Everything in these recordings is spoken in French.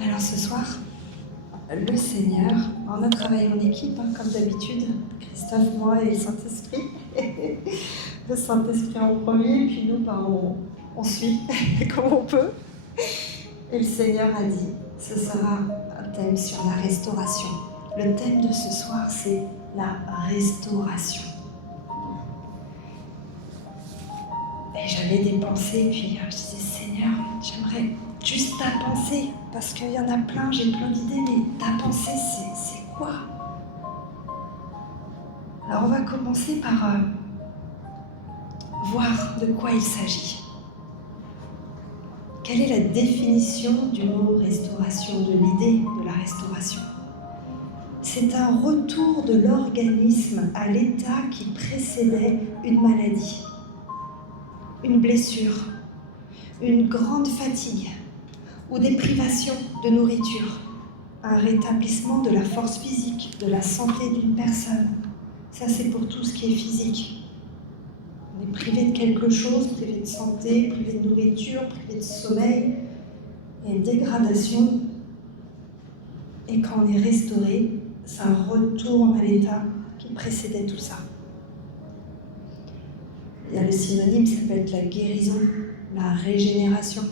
Alors ce soir, le Seigneur, on a travaillé en équipe, comme d'habitude, Christophe, moi et le Saint-Esprit. Le Saint-Esprit en premier, puis nous, on suit comme on peut. Et le Seigneur a dit, ce sera un thème sur la restauration. Le thème de ce soir, c'est la restauration. Et j'avais des pensées, puis je disais, Seigneur, j'aimerais juste ta pensée, parce qu'il y en a plein, j'ai plein d'idées, mais ta pensée, c'est quoi? Alors on va commencer par voir de quoi il s'agit. Quelle est la définition du mot restauration, de l'idée de la restauration? C'est un retour de l'organisme à l'état qui précédait une maladie, une blessure, une grande fatigue ou des privations de nourriture, un rétablissement de la force physique, de la santé d'une personne. Ça, c'est pour tout ce qui est physique. On est privé de quelque chose, privé de santé, privé de nourriture, privé de sommeil. Il y a une dégradation. Et quand on est restauré, ça retourne à l'état qui précédait tout ça. Il y a le synonyme, ça peut être la guérison, la régénération.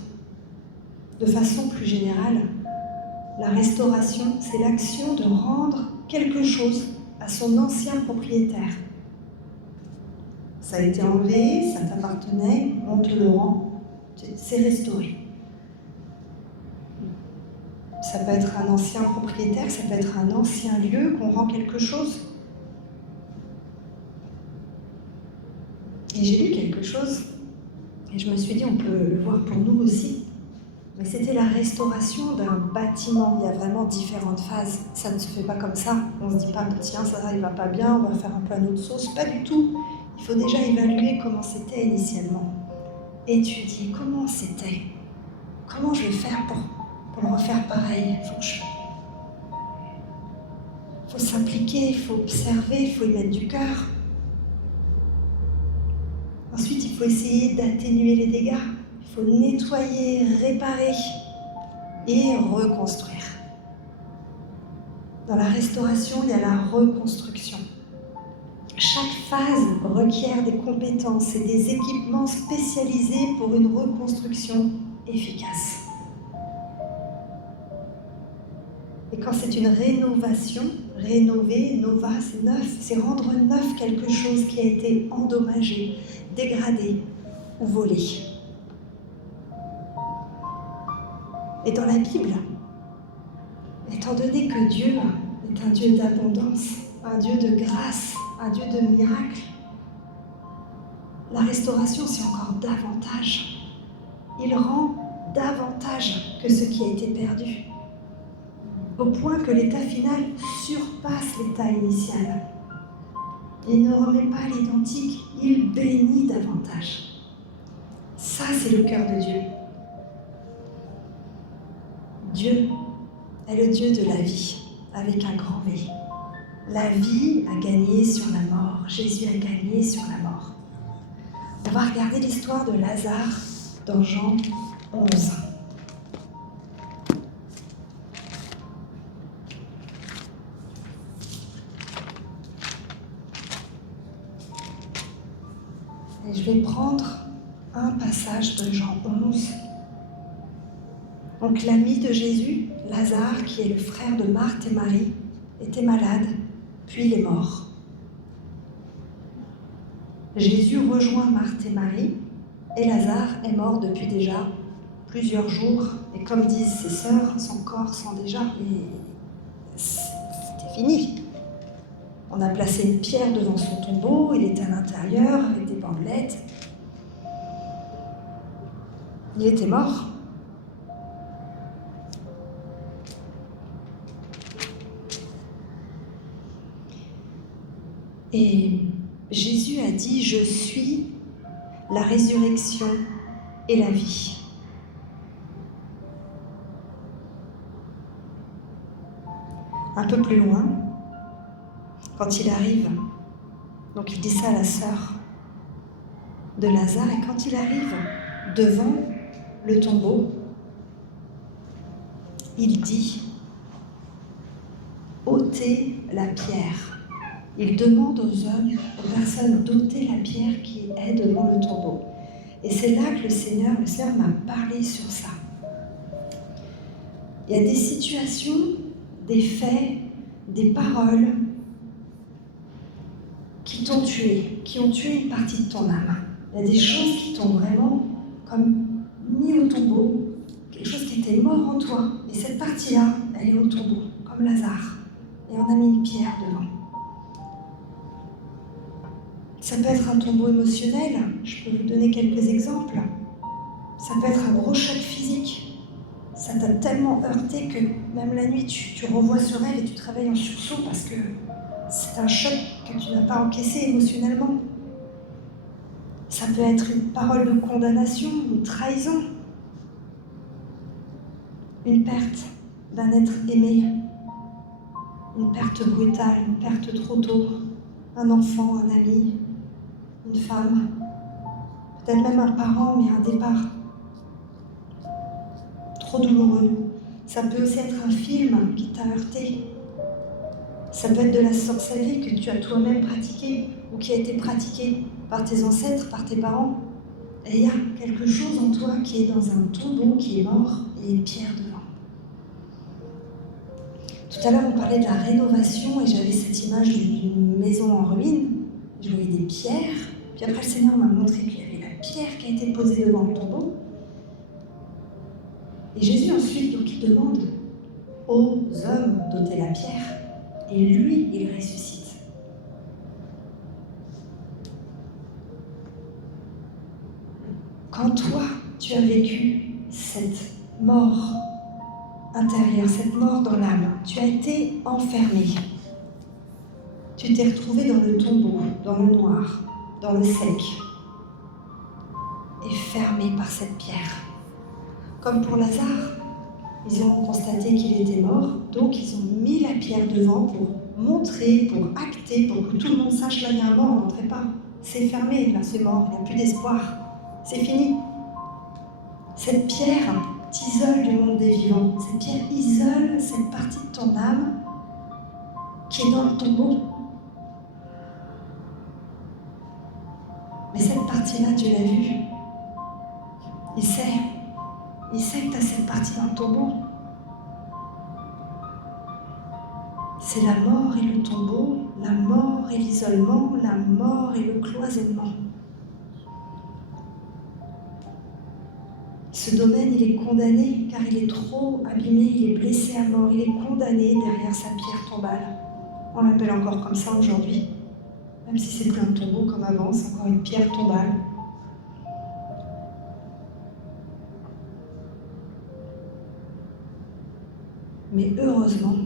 De façon plus générale, la restauration, c'est l'action de rendre quelque chose à son ancien propriétaire. Ça a été enlevé, ça t'appartenait, on te le rend, c'est restauré. Ça peut être un ancien propriétaire, ça peut être un ancien lieu qu'on rend quelque chose. Et j'ai lu quelque chose, et je me suis dit, on peut le voir pour nous aussi. Mais c'était la restauration d'un bâtiment. Il y a vraiment différentes phases. Ça ne se fait pas comme ça. On ne se dit pas, tiens, ça, il va pas bien, on va faire un peu à notre sauce. Pas du tout. Il faut déjà évaluer comment c'était initialement. Étudier comment c'était. Comment je vais faire pour le refaire pareil. Il faut s'impliquer, il faut observer, il faut y mettre du cœur. Ensuite, il faut essayer d'atténuer les dégâts. Il faut nettoyer, réparer et reconstruire. Dans la restauration, il y a la reconstruction. Chaque phase requiert des compétences et des équipements spécialisés pour une reconstruction efficace. Et quand c'est une rénovation, rénover, nova, c'est neuf, c'est rendre neuf quelque chose qui a été endommagé, dégradé ou volé. Et dans la Bible, étant donné que Dieu est un Dieu d'abondance, un Dieu de grâce, un Dieu de miracles, la restauration, c'est encore davantage. Il rend davantage que ce qui a été perdu, au point que l'état final surpasse l'état initial. Il ne remet pas l'identique, il bénit davantage. Ça, c'est le cœur de Dieu. Dieu est le Dieu de la vie, avec un grand V. La vie a gagné sur la mort. Jésus a gagné sur la mort. On va regarder l'histoire de Lazare dans Jean 11. Et je vais prendre un passage de Jean 11. Donc l'ami de Jésus, Lazare, qui est le frère de Marthe et Marie, était malade, puis il est mort. Jésus rejoint Marthe et Marie, et Lazare est mort depuis déjà plusieurs jours. Et comme disent ses sœurs, son corps sent déjà, c'était fini. On a placé une pierre devant son tombeau, il était à l'intérieur avec des bandelettes. Il était mort. Et Jésus a dit, je suis la résurrection et la vie. Un peu plus loin, quand il arrive, donc il dit ça à la sœur de Lazare, et quand il arrive devant le tombeau, il dit « ôtez la pierre ». Il demande aux hommes, aux personnes d'ôter la pierre qui est devant le tombeau. Et c'est là que le Seigneur m'a parlé sur ça. Il y a des situations, des faits, des paroles qui t'ont tué, qui ont tué une partie de ton âme. Il y a des choses qui t'ont vraiment comme mis au tombeau, quelque chose qui était mort en toi. Et cette partie-là, elle est au tombeau, comme Lazare. Et on a mis une pierre devant. Ça peut être un tombeau émotionnel, je peux vous donner quelques exemples. Ça peut être un gros choc physique. Ça t'a tellement heurté que même la nuit, tu revois ce rêve et tu te réveilles en sursaut parce que c'est un choc que tu n'as pas encaissé émotionnellement. Ça peut être une parole de condamnation, une trahison, une perte d'un être aimé, une perte brutale, une perte trop tôt, un enfant, un ami, une femme, peut-être même un parent, mais un départ trop douloureux. Ça peut aussi être un film qui t'a heurté. Ça peut être de la sorcellerie que tu as toi-même pratiquée ou qui a été pratiquée par tes ancêtres, par tes parents. Et il y a quelque chose en toi qui est dans un tombeau, qui est mort, et une pierre devant. Tout à l'heure, on parlait de la rénovation et j'avais cette image d'une maison en ruine. Je voyais des pierres. Puis après, le Seigneur m'a montré qu'il y avait la pierre qui a été posée devant le tombeau. Et Jésus ensuite, donc, il demande aux hommes d'ôter la pierre. Et lui, il ressuscite. Quand toi, tu as vécu cette mort intérieure, cette mort dans l'âme, tu as été enfermé. Tu t'es retrouvé dans le tombeau, dans le noir, dans le sec, et fermé par cette pierre. Comme pour Lazare, ils ont constaté qu'il était mort, donc ils ont mis la pierre devant pour montrer, pour acter, pour que tout le monde sache là, il y a un mort, n'entrez pas. C'est fermé, là, c'est mort, il n'y a plus d'espoir. C'est fini. Cette pierre t'isole du monde des vivants. Cette pierre isole cette partie de ton âme qui est dans le tombeau. Mais cette partie-là, Dieu l'a vue. Il sait que tu as cette partie dans le tombeau. C'est la mort et le tombeau, la mort et l'isolement, la mort et le cloisonnement. Ce domaine, il est condamné car il est trop abîmé, il est blessé à mort, il est condamné derrière sa pierre tombale. On l'appelle encore comme ça aujourd'hui. Même si c'est plus un tombeau comme avant, c'est encore une pierre tombale. Mais heureusement,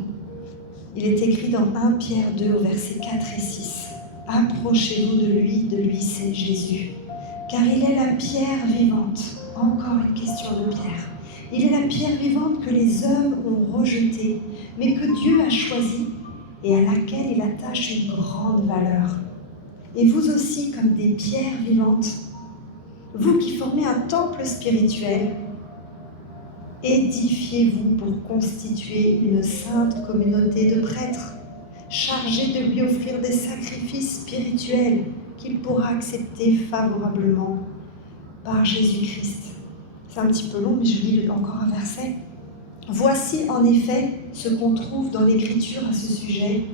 il est écrit dans 1 Pierre 2 au verset 4 et 6. « Approchez-vous de lui c'est Jésus, car il est la pierre vivante. » Encore une question de Pierre. « Il est la pierre vivante que les hommes ont rejetée, mais que Dieu a choisie et à laquelle il attache une grande valeur. Et vous aussi, comme des pierres vivantes, vous qui formez un temple spirituel, édifiez-vous pour constituer une sainte communauté de prêtres, chargés de lui offrir des sacrifices spirituels qu'il pourra accepter favorablement par Jésus-Christ. » C'est un petit peu long, mais je lis encore un verset. « Voici en effet ce qu'on trouve dans l'Écriture à ce sujet.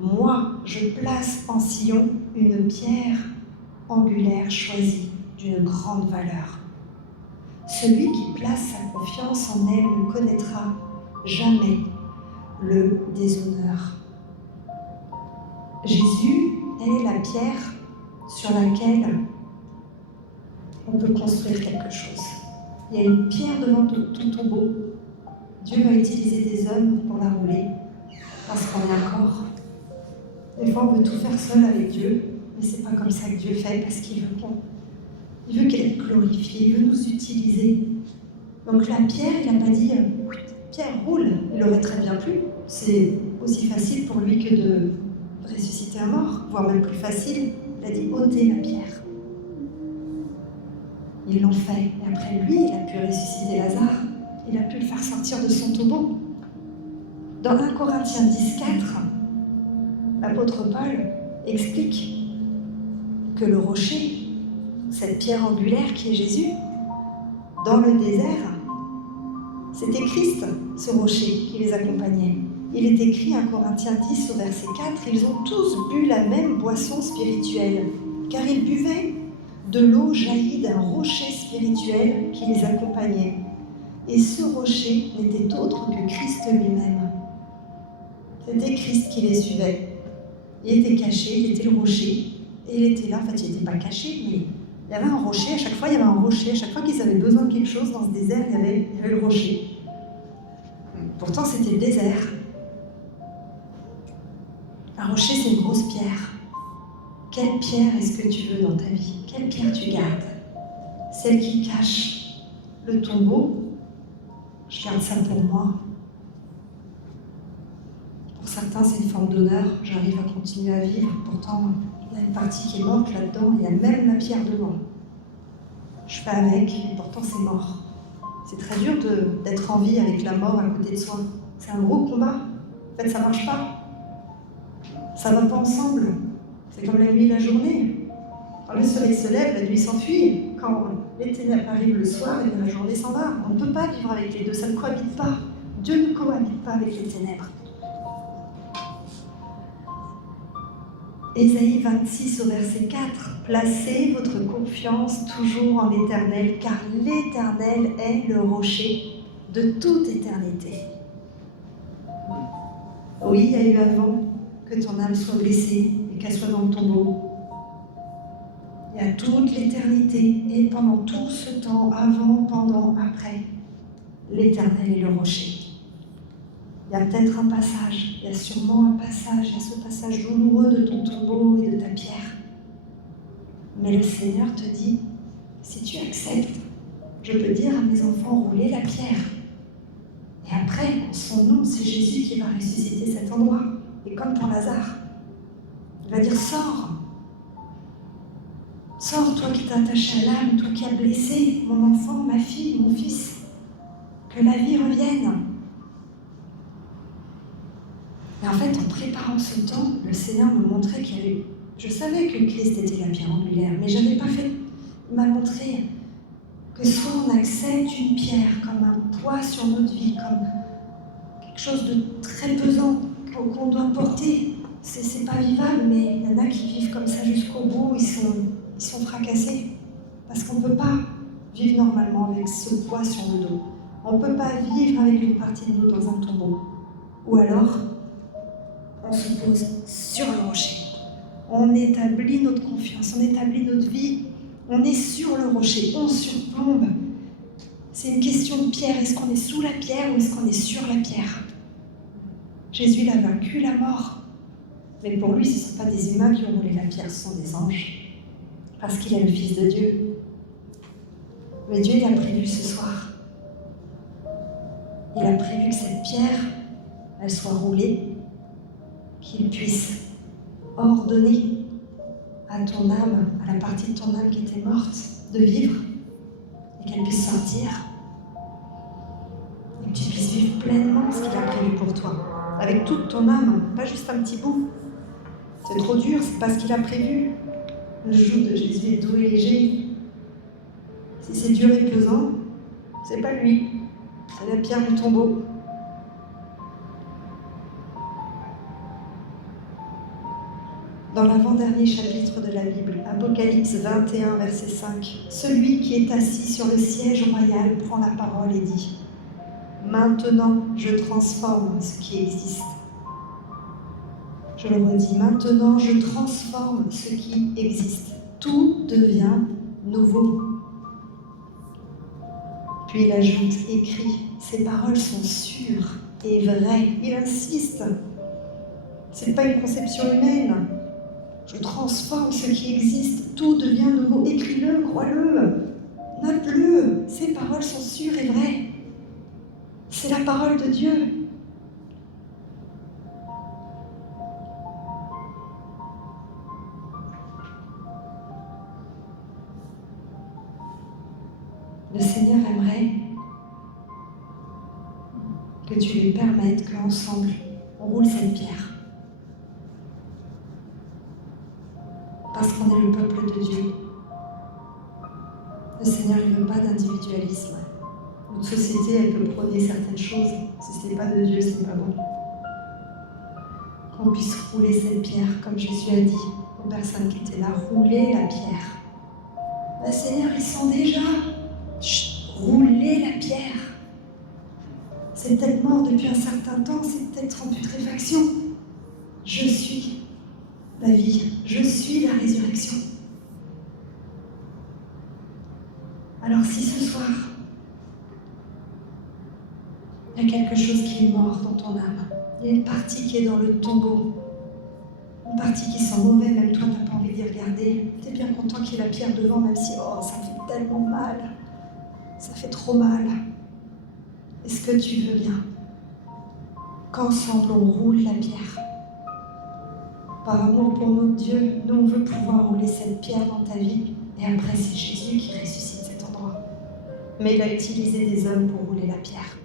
Moi, je place en Sion une pierre angulaire choisie d'une grande valeur. Celui qui place sa confiance en elle ne connaîtra jamais le déshonneur. » Jésus est la pierre sur laquelle on peut construire quelque chose. Il y a une pierre devant ton tombeau. Dieu va utiliser des hommes pour la rouler, parce qu'on est un corps. Des fois, on veut tout faire seul avec Dieu, mais c'est pas comme ça que Dieu fait, parce qu'il veut qu'elle est glorifiée, il veut nous utiliser. Donc la pierre, il n'a pas dit « Pierre, roule », il aurait très bien pu. C'est aussi facile pour lui que de ressusciter un mort, voire même plus facile. Il a dit « ôtez la pierre ». Ils l'ont fait, et après lui, il a pu ressusciter Lazare. il a pu le faire sortir de son tombeau. Dans 1 Corinthiens 10,4, l'apôtre Paul explique que le rocher, cette pierre angulaire qui est Jésus, dans le désert, c'était Christ, ce rocher, qui les accompagnait. Il est écrit 1 Corinthiens 10 au verset 4, « Ils ont tous bu la même boisson spirituelle, car ils buvaient de l'eau jaillie d'un rocher spirituel qui les accompagnait. Et ce rocher n'était autre que Christ lui-même. » C'était Christ qui les suivait. Il était caché, il était le rocher, et il était là, en fait il n'était pas caché, mais il y avait un rocher, à chaque fois il y avait un rocher, à chaque fois qu'ils avaient besoin de quelque chose dans ce désert, il y avait le rocher. Pourtant c'était le désert. Un rocher c'est une grosse pierre. Quelle pierre est-ce que tu veux dans ta vie? Quelle pierre tu gardes? Celle qui cache le tombeau, je garde ça pour moi. Pour certains, c'est une forme d'honneur, j'arrive à continuer à vivre, pourtant, il y a une partie qui est morte là-dedans, il y a même la pierre devant. Je fais avec, et pourtant c'est mort. C'est très dur d'être en vie avec la mort à côté de soi. C'est un gros combat. En fait, ça marche pas. Ça va pas ensemble. C'est comme la nuit et la journée. Quand le soleil se lève, la nuit s'enfuit. Quand les ténèbres arrivent le soir, et la journée s'en va. On ne peut pas vivre avec les deux, ça ne cohabite pas. Dieu ne cohabite pas avec les ténèbres. Ésaïe 26 au verset 4, « Placez votre confiance toujours en l'Éternel, car l'Éternel est le rocher de toute éternité. » Oui, il y a eu avant que ton âme soit blessée et qu'elle soit dans le tombeau. Il y a toute l'éternité et pendant tout ce temps, avant, pendant, après, l'Éternel est le rocher. Il y a peut-être un passage, il y a sûrement un passage, il y a ce passage douloureux de ton tombeau et de ta pierre. Mais le Seigneur te dit, si tu acceptes, je peux dire à mes enfants, roulez la pierre. Et après, en son nom, c'est Jésus qui va ressusciter cet endroit. Et comme pour Lazare, il va dire, sors. Sors, toi qui t'es attaché à l'âme, toi qui as blessé mon enfant, ma fille, mon fils. Que la vie revienne. Et en fait, en préparant ce temps, le Seigneur me montrait qu'il y avait... Je savais que Christ était la pierre angulaire, mais je n'avais pas fait... Il m'a montré que soit on accepte une pierre comme un poids sur notre vie, comme quelque chose de très pesant qu'on doit porter. C'est pas vivable, mais il y en a qui vivent comme ça jusqu'au bout, ils sont fracassés. Parce qu'on ne peut pas vivre normalement avec ce poids sur le dos. On ne peut pas vivre avec une partie de nous dans un tombeau. Ou alors, on se pose sur le rocher. On établit notre confiance, on établit notre vie. On est sur le rocher, on surplombe. C'est une question de pierre. Est-ce qu'on est sous la pierre ou est-ce qu'on est sur la pierre? Jésus il a vaincu la mort. Mais pour lui, ce ne sont pas des humains qui ont roulé la pierre, ce sont des anges. Parce qu'il est le Fils de Dieu. Mais Dieu, il a prévu ce soir. Il a prévu que cette pierre, elle soit roulée, qu'il puisse ordonner à ton âme, à la partie de ton âme qui était morte, de vivre, et qu'elle puisse sortir, et que tu puisses vivre pleinement ce qu'il a prévu pour toi, avec toute ton âme, pas juste un petit bout. C'est trop dur, c'est pas ce qu'il a prévu. Le joug de Jésus est doux et léger. Si c'est dur et pesant, c'est pas lui, c'est la pierre du tombeau. Dans l'avant-dernier chapitre de la Bible, Apocalypse 21, verset 5, « Celui qui est assis sur le siège royal prend la parole et dit, « Maintenant, je transforme ce qui existe. » Je le redis, « Maintenant, je transforme ce qui existe. Tout devient nouveau. » Puis il ajoute, écrit, « Ces paroles sont sûres et vraies. » Il insiste. Ce n'est pas une conception humaine. Je transforme ce qui existe, tout devient nouveau. Écris-le, crois-le, note-le. Ces paroles sont sûres et vraies. C'est la parole de Dieu. Le Seigneur aimerait que tu lui permettes qu'ensemble, on roule cette pierre. Parce qu'on est le peuple de Dieu. Le Seigneur, il ne veut pas d'individualisme. Notre société, elle peut prôner certaines choses. Si ce n'est pas de Dieu, ce n'est pas bon. Qu'on puisse rouler cette pierre, comme Jésus a dit aux personnes qui étaient là, rouler la pierre. Le Seigneur, il sent déjà. Chut, rouler la pierre. C'est peut-être mort depuis un certain temps, c'est peut-être en putréfaction. Je suis la vie, je suis la résurrection. Alors si ce soir, il y a quelque chose qui est mort dans ton âme, il y a une partie qui est dans le tombeau, une partie qui sent mauvais, même toi tu n'as pas envie d'y regarder, tu es bien content qu'il y ait la pierre devant, même si ça fait tellement mal, ça fait trop mal. Est-ce que tu veux bien qu'ensemble on roule la pierre? Par amour pour notre Dieu, nous on veut pouvoir rouler cette pierre dans ta vie, et après c'est Jésus qui ressuscite cet endroit. Mais il a utilisé des hommes pour rouler la pierre.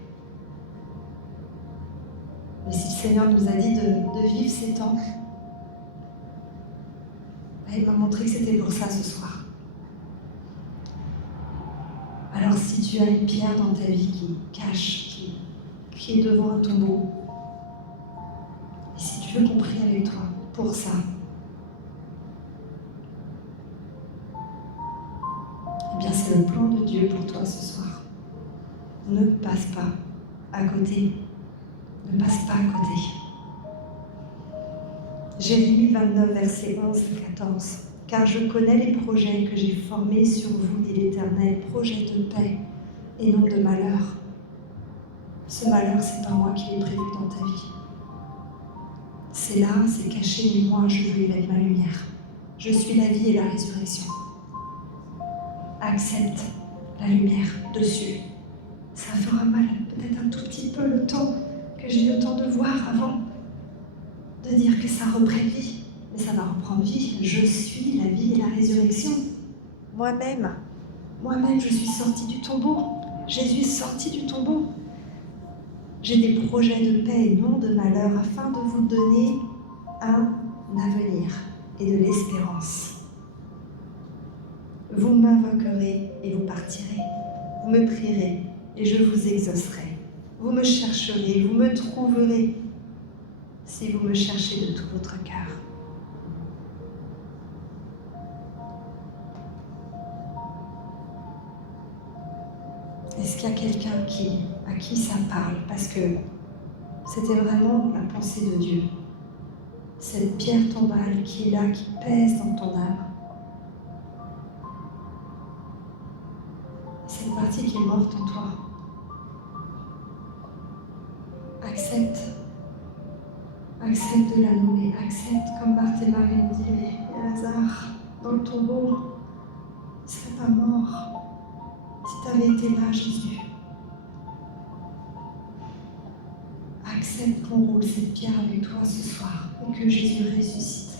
Mais si le Seigneur nous a dit de vivre ces temps, il m'a montré que c'était pour ça ce soir. Alors si tu as une pierre dans ta vie qui cache, qui est devant un tombeau, et si tu veux qu'on prie avec toi pour ça, eh bien c'est le plan de Dieu pour toi ce soir. Ne passe pas à côté. Ne passe pas à côté. Jérémie 29, versets 11 et 14. « Car je connais les projets que j'ai formés sur vous, dit l'Éternel, projets de paix et non de malheur. » Ce malheur, c'est pas moi qui l'ai prévu dans ta vie. C'est là, c'est caché, mais moi, je veux y mettre ma lumière. Je suis la vie et la résurrection. Accepte la lumière dessus. Ça fera mal, peut-être un tout petit peu le temps que j'ai le temps de voir avant de dire que ça reprenne vie. Mais ça va reprendre vie. Je suis la vie et la résurrection. Moi-même, je suis sortie du tombeau. Jésus est sorti du tombeau. J'ai des projets de paix et non de malheur afin de vous donner un avenir et de l'espérance. Vous m'invoquerez et vous partirez. Vous me prierez et je vous exaucerai. Vous me chercherez, vous me trouverez si vous me cherchez de tout votre cœur. Est-ce qu'il y a quelqu'un à qui ça parle? Parce que c'était vraiment la pensée de Dieu. Cette pierre tombale qui est là, qui pèse dans ton âme. Cette partie qui est morte en toi. Accepte de la nommer. Accepte, comme Marthe et Marie ont dit, mais Lazare, dans le tombeau, il ne serait pas mort. Si tu avais été là, Jésus, accepte qu'on roule cette pierre avec toi ce soir et que Jésus ressuscite.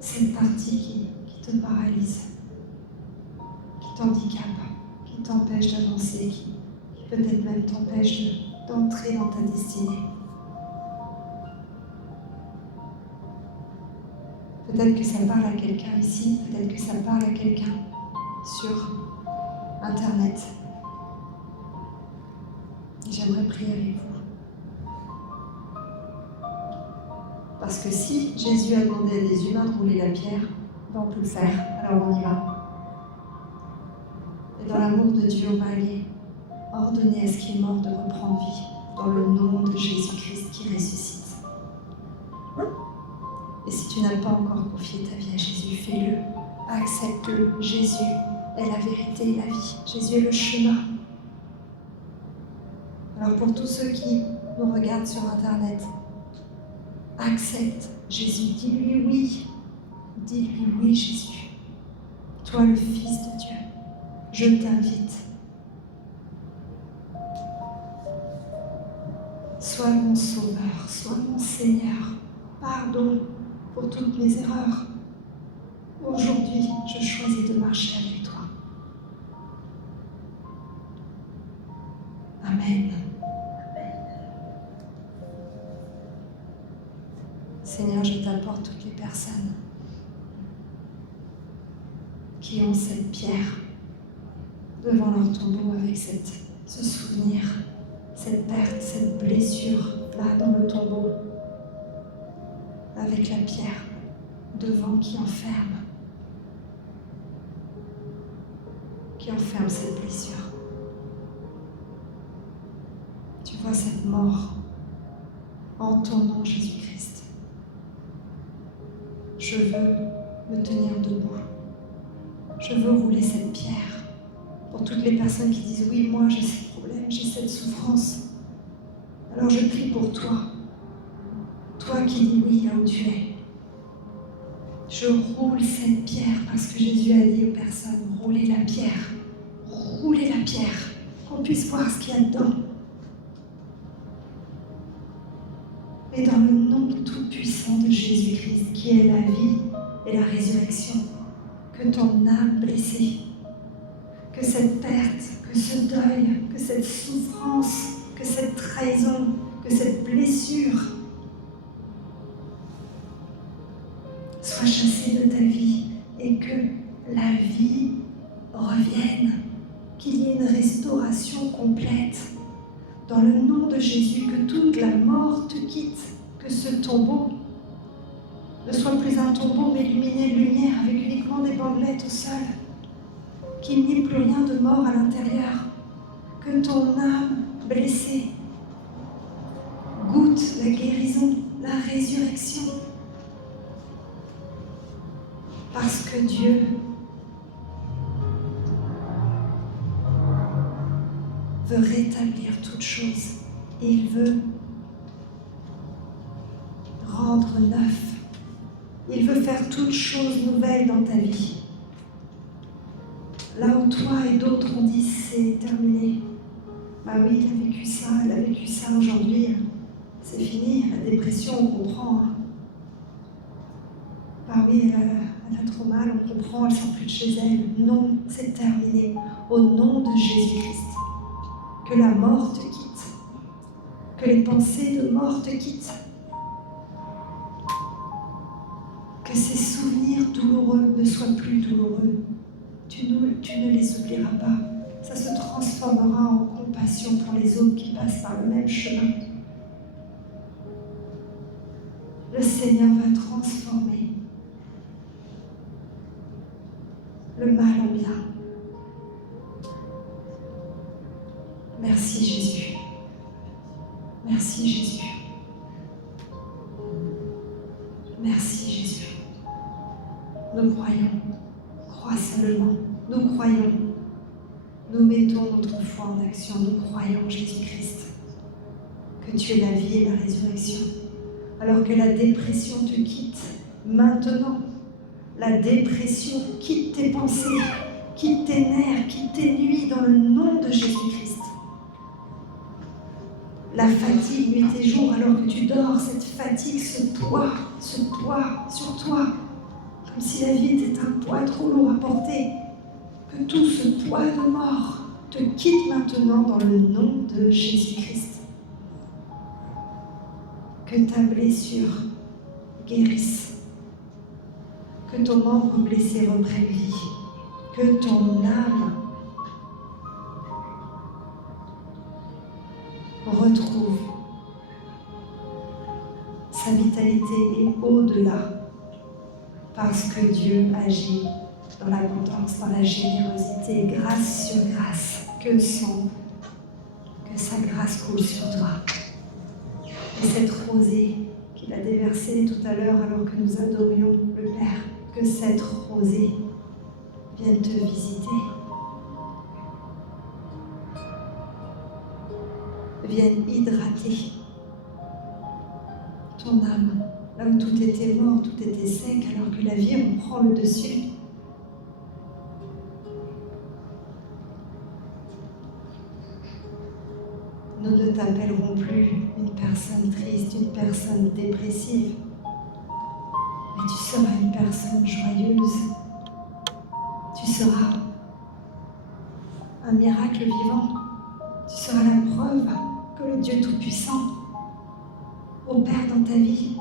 Cette partie qui te paralyse, qui t'handicape, qui t'empêche d'avancer, qui peut-être même t'empêche d'entrer dans ta destinée. Peut-être que ça parle à quelqu'un ici, peut-être que ça parle à quelqu'un sur Internet. J'aimerais prier avec vous. Parce que si Jésus a demandé à des humains de rouler la pierre, ben on peut le faire, alors on y va. Et dans l'amour de Dieu, on va aller ordonner à ce qui est mort de reprendre vie, dans le nom de Jésus-Christ qui ressuscite. Et si tu n'as pas encore confié ta vie à Jésus, fais-le. Accepte-le. Jésus est la vérité et la vie. Jésus est le chemin. Alors pour tous ceux qui nous regardent sur Internet, accepte Jésus. Dis-lui oui. Dis-lui oui, Jésus. Toi, le Fils de Dieu, je t'invite. Sois mon Sauveur, sois mon Seigneur. Pardon pour toutes mes erreurs. Aujourd'hui, je choisis de marcher avec toi. Amen. Seigneur, je t'apporte toutes les personnes qui ont cette pierre devant leur tombeau avec ce souvenir, cette perte, cette blessure là dans le tombeau, avec la pierre devant qui enferme cette blessure. Tu vois cette mort en ton nom, Jésus-Christ. Je veux me tenir debout. Je veux rouler cette pierre pour toutes les personnes qui disent « Oui, moi j'ai ce problème, j'ai cette souffrance. » Alors je prie pour toi, toi qui dis oui là où tu es. Je roule cette pierre parce que Jésus a dit aux personnes « Roulez la pierre, roulez la pierre, qu'on puisse voir ce qu'il y a dedans. » Et dans le nom tout-puissant de Jésus-Christ, qui est la vie et la résurrection, que ton âme blessée, que cette perte, que ce deuil, que cette souffrance, que cette trahison, que cette blessure soit chassée de ta vie et que la vie revienne, qu'il y ait une restauration complète. Dans le nom de Jésus, que toute la mort te quitte, que ce tombeau ne soit plus un tombeau mais illuminé de lumière avec uniquement des bandelettes au sol, qu'il n'y ait plus rien de mort à l'intérieur, que ton âme blessée goûte la guérison, la résurrection, parce que Dieu veut rétablir toutes choses et il veut rendre neuf. Il veut faire toutes choses nouvelles dans ta vie. Là où toi et d'autres ont dit c'est terminé. Bah oui, il a vécu ça, elle a vécu ça aujourd'hui. C'est fini, la dépression, on comprend. Hein. Bah oui, elle a trop mal, on comprend, elle ne sort plus de chez elle. Non, c'est terminé. Au nom de Jésus-Christ. Que la mort te quitte. Que les pensées de mort te quittent. Que ces souvenirs douloureux ne soient plus douloureux. Tu ne les oublieras pas. Ça se transformera en compassion pour les autres qui passent par le même chemin. Le Seigneur va transformer le mal en bien. Merci Jésus. Merci Jésus. Merci Jésus. Nous croyons. Crois seulement. Nous croyons. Nous mettons notre foi en action. Nous croyons Jésus-Christ. Que tu es la vie et la résurrection. Alors que la dépression te quitte maintenant. La dépression quitte tes pensées, quitte tes nerfs, quitte tes nuits dans le nom de Jésus-Christ. La fatigue nuit et jour alors que tu dors, cette fatigue, ce poids sur toi, comme si la vie était un poids trop lourd à porter. Que tout ce poids de mort te quitte maintenant dans le nom de Jésus-Christ. Que ta blessure guérisse. Que ton membre blessé reprenne vie. Que ton âme retrouve sa vitalité et au-delà. Parce que Dieu agit dans l'abondance, dans la générosité, grâce sur grâce. Que sa grâce coule sur toi. Et cette rosée qu'il a déversée tout à l'heure alors que nous adorions le Père, que cette rosée vienne te visiter, vienne hydrater ton âme, là où tout était mort, tout était sec, alors que la vie reprend le dessus. Nous ne t'appellerons plus une personne triste, une personne dépressive, mais tu seras une personne joyeuse. Tu seras un miracle vivant. Tu seras la preuve que le Dieu Tout-Puissant opère dans ta vie.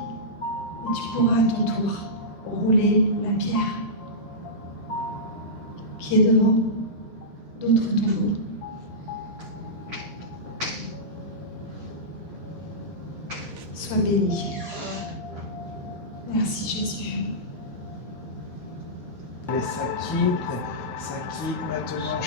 et tu pourras à ton tour rouler la pierre qui est devant d'autres tombeaux. Sois béni. Merci Jésus. Et ça quitte maintenant.